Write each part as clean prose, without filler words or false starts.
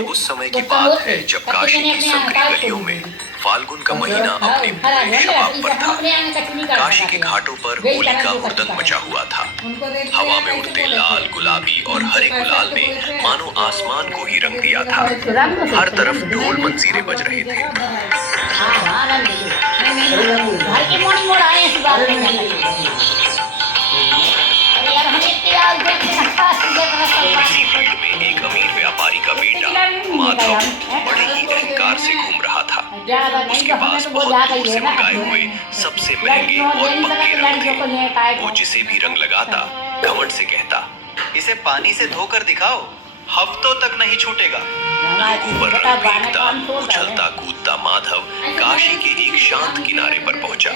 ये उस समय की बात है जब काशी की संकरी गलियों में फाल्गुन का महीना अपने पूरे शबाब पर था। काशी के घाटों पर होली का हुड़दंग मचा हुआ था। हवा में उड़ते लाल, गुलाबी और हरे गुलाल ने मानो आसमान को ही रंग दिया था। हर तरफ ढोल मंजीरे बज रहे थे। इसी भीड़ में एक अमीर व्यापारी का बेटा माधव बड़े ही अहंकार से घूम रहा था। उसके पास बहुत दूर से मंगाए हुए सबसे महंगे और पक्के रंग थे। वो जिसे भी रंग लगाता घमंड से कहता, इसे पानी से धोकर दिखाओ, हफ्तों तक नहीं छूटेगा। लोगों पर रंग फेंकता, उछलता कूदता माधव काशी के एक शांत किनारे पर पहुंचा।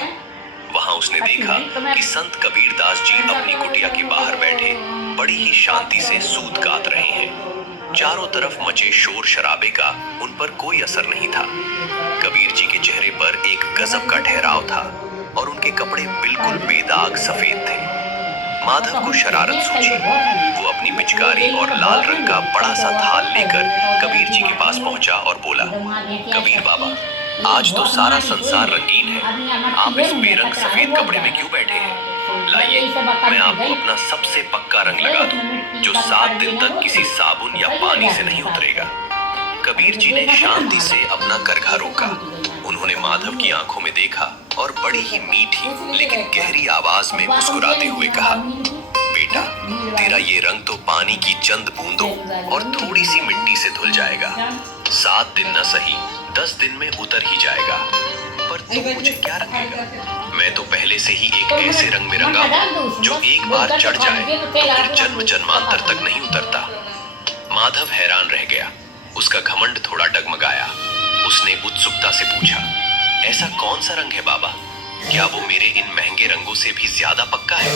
वहां उसने देखा कि संत कबीर दास जी अपनी कुटिया के बाहर बैठे बड़ी ही शांति से सूत गात रहे हैं। चारों तरफ मचे शोर शराबे का उन पर कोई असर नहीं था। कबीर जी के चेहरे पर एक गजब का ठहराव था और उनके कपड़े बिल्कुल बेदाग सफेद थे। माधव को शरारत सूझी। वो अपनी पिचकारी और लाल रंग का बड़ा सा थाल लेकर कबीर जी के पास पहुंचा और बोला, कबीर बाबा, आज तो सारा संसार रंगीन है, आप इस बेरंग सफेद कपड़े में क्यों बैठे हैं? लाइए, मैं आपको अपना सबसे पक्का रंग लगा दूं, जो 7 दिन तक किसी साबुन या पानी से नहीं उतरेगा। कबीर जी ने शांति से अपना करघा रोका। उन्होंने माधव की आंखों में देखा और बड़ी ही मीठी लेकिन गहरी आवाज में मुस्कुराते हुए कहा, बेटा, तेरा ये रंग तो पानी की चंद बूंदों और थोड़ी सी मिट्टी से धुल जाएगा। 7 दिन न सही, 10 दिन में उतर ही जाएगा। पर तू मुझे क्या रंगेगा? मैं तो पहले से ही एक ऐसे रंग में रंगा हूं जो एक बार चढ़ जाए तो फिर जन्म जन्मांतर तक नहीं उतरता। माधव हैरान रह गया। उसका घमंड थोड़ा डगमगाया। उसने उत्सुकता से पूछा, ऐसा कौन सा रंग है बाबा? क्या वो मेरे इन महंगे रंगों से भी ज्यादा पक्का है?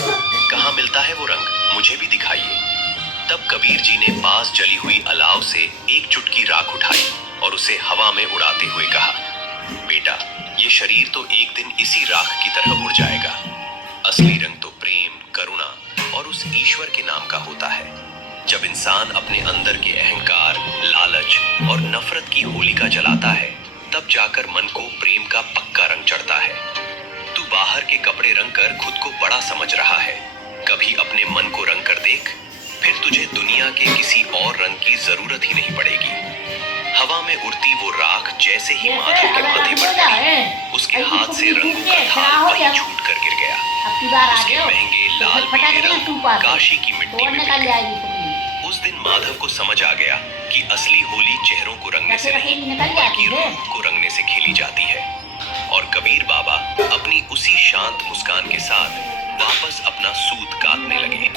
कहाँ मिलता है वो रंग? मुझे भी दिखाइए। तब कबीर जी ने पास जली हुई अलाव से एक चुटकी राख उठाई और उसे हवा में उड़ाते हुए कहा, बेटा, ये शरीर तो एक दिन इसी राख की तरह उड़ जाएगा। असली रंग तो प्रेम, करुणा और उस ईश्वर के नाम का होता है। जब इंसान अपने अंदर के अहंकार, लालच और नफरत की होलिका जलाता है, तब जाकर मन को प्रेम का पक्का रंग चढ़ता है। तू बाहर के कपड़े रंग कर खुद को बड़ा समझ रहा है। कभी अपने मन को रंग कर देख, फिर तुझे दुनिया के किसी और रंग की जरूरत ही नहीं पड़ेगी। हवा में उड़ती वो राख जैसे ही माधव के माथे पर पड़ी, उसके हाथ से रंगों का थाल वहीं छूट कर गिर गया। उसके महंगे लाल पीले रंग काशी की मिट्टी में मिल गए। उस दिन माधव को समझ आ गया कि असली होली चेहरों को रंगने से नहीं, बल्कि रूह को रंगने से खेली जाती है। और कबीर बाबा अपनी उसी शांत मुस्कान के साथ वापस अपना सूत काटने लगे।